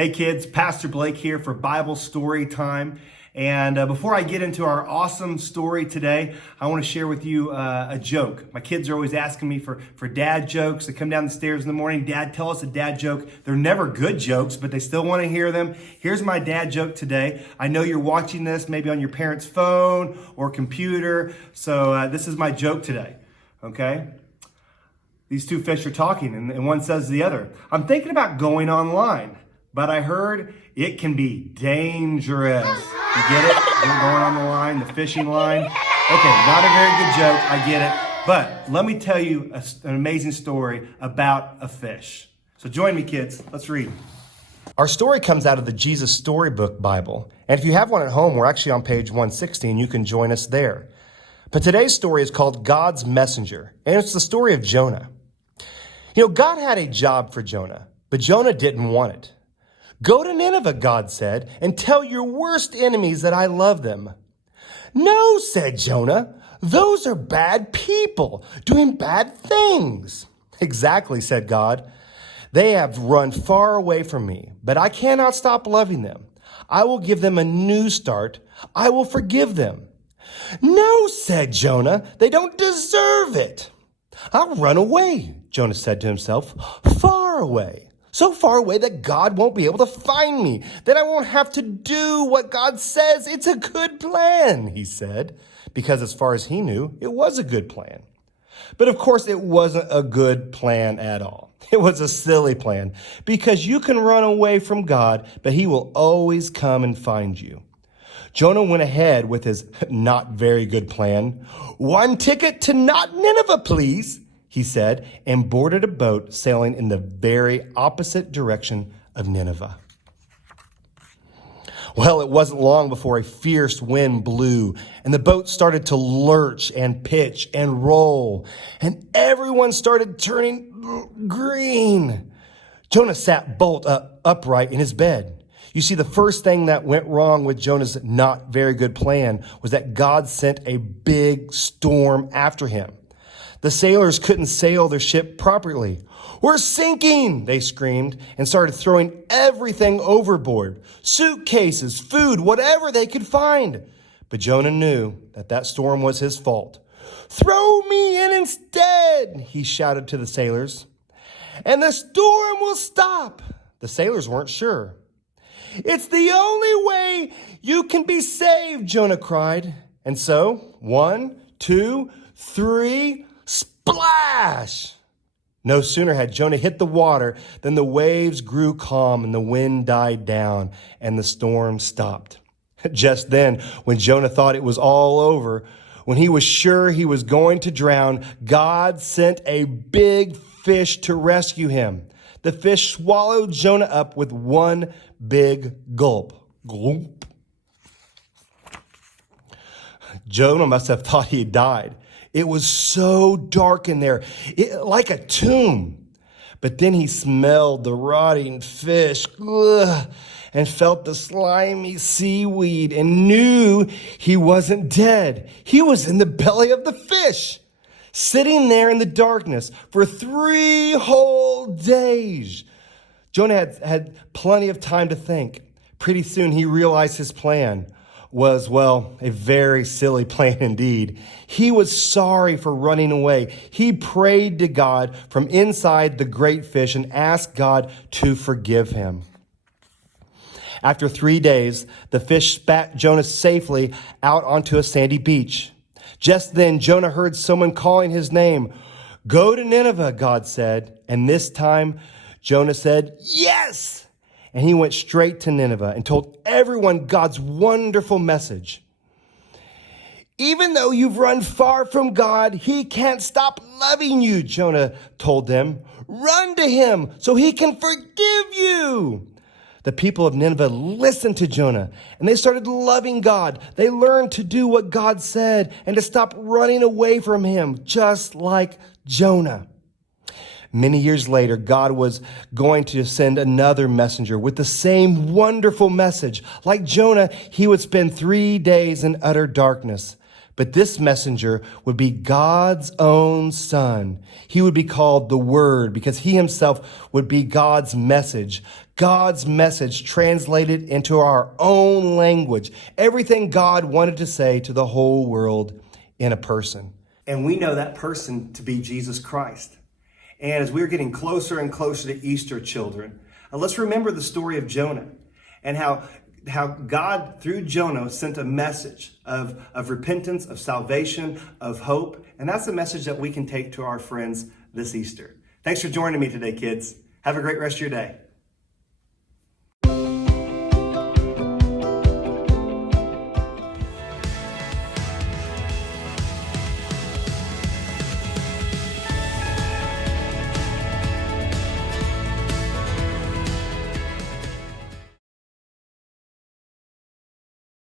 Hey kids, Pastor Blake here for Bible Story Time. And before I get into our awesome story today, I want to share with you a joke. My kids are always asking me for dad jokes. They come down the stairs in the morning, Dad, tell us a dad joke. They're never good jokes, but they still want to hear them. Here's my dad joke today. I know you're watching this maybe on your parents' phone or computer, so this is my joke today, okay? These two fish are talking, and one says to the other, I'm thinking about going online, but I heard it can be dangerous. You get it? You're going on the line, the fishing line. Okay, not a very good joke, I get it. But let me tell you an amazing story about a fish. So join me, kids. Let's read. Our story comes out of the Jesus Storybook Bible. And if you have one at home, we're actually on page 160, and you can join us there. But today's story is called God's Messenger, and it's the story of Jonah. You know, God had a job for Jonah, but Jonah didn't want it. Go to Nineveh, God said, and tell your worst enemies that I love them. No, said Jonah, those are bad people doing bad things. Exactly, said God. They have run far away from me, but I cannot stop loving them. I will give them a new start. I will forgive them. No, said Jonah, they don't deserve it. I'll run away, Jonah said to himself, far away. So far away that God won't be able to find me. Then I won't have to do what God says. It's a good plan, he said, because as far as he knew, it was a good plan. But of course, it wasn't a good plan at all. It was a silly plan because you can run away from God, but he will always come and find you. Jonah went ahead with his not very good plan. One ticket to not Nineveh, please, he said, and boarded a boat sailing in the very opposite direction of Nineveh. Well, it wasn't long before a fierce wind blew, and the boat started to lurch and pitch and roll, and everyone started turning green. Jonah sat bolt upright in his bed. You see, the first thing that went wrong with Jonah's not very good plan was that God sent a big storm after him. The sailors couldn't sail their ship properly. We're sinking, they screamed, and started throwing everything overboard. Suitcases, food, whatever they could find. But Jonah knew that storm was his fault. Throw me in instead, he shouted to the sailors. And the storm will stop. The sailors weren't sure. It's the only way you can be saved, Jonah cried. And so, 1, 2, 3... splash! No sooner had Jonah hit the water than the waves grew calm and the wind died down and the storm stopped. Just then, when Jonah thought it was all over, when he was sure he was going to drown, God sent a big fish to rescue him. The fish swallowed Jonah up with one big gulp. Glump. Jonah must have thought he had died. It was so dark in there, like a tomb. But then he smelled the rotting fish and felt the slimy seaweed and knew he wasn't dead. He was in the belly of the fish, sitting there in the darkness for 3 whole days. Jonah had plenty of time to think. Pretty soon he realized his plan was, well, a very silly plan indeed. He was sorry for running away. He prayed to God from inside the great fish and asked God to forgive him. After 3 days, the fish spat Jonah safely out onto a sandy beach. Just then, Jonah heard someone calling his name. Go to Nineveh, God said. And this time, Jonah said, yes! And he went straight to Nineveh and told everyone God's wonderful message. Even though you've run far from God, he can't stop loving you, Jonah told them. Run to him so he can forgive you. The people of Nineveh listened to Jonah, and they started loving God. They learned to do what God said and to stop running away from him, just like Jonah. Many years later, God was going to send another messenger with the same wonderful message. Like Jonah, he would spend 3 days in utter darkness. But this messenger would be God's own Son. He would be called the Word because he himself would be God's message translated into our own language. Everything God wanted to say to the whole world in a person. And we know that person to be Jesus Christ. And as we're getting closer and closer to Easter, children, let's remember the story of Jonah and how God, through Jonah, sent a message of repentance, of salvation, of hope. And that's a message that we can take to our friends this Easter. Thanks for joining me today, kids. Have a great rest of your day.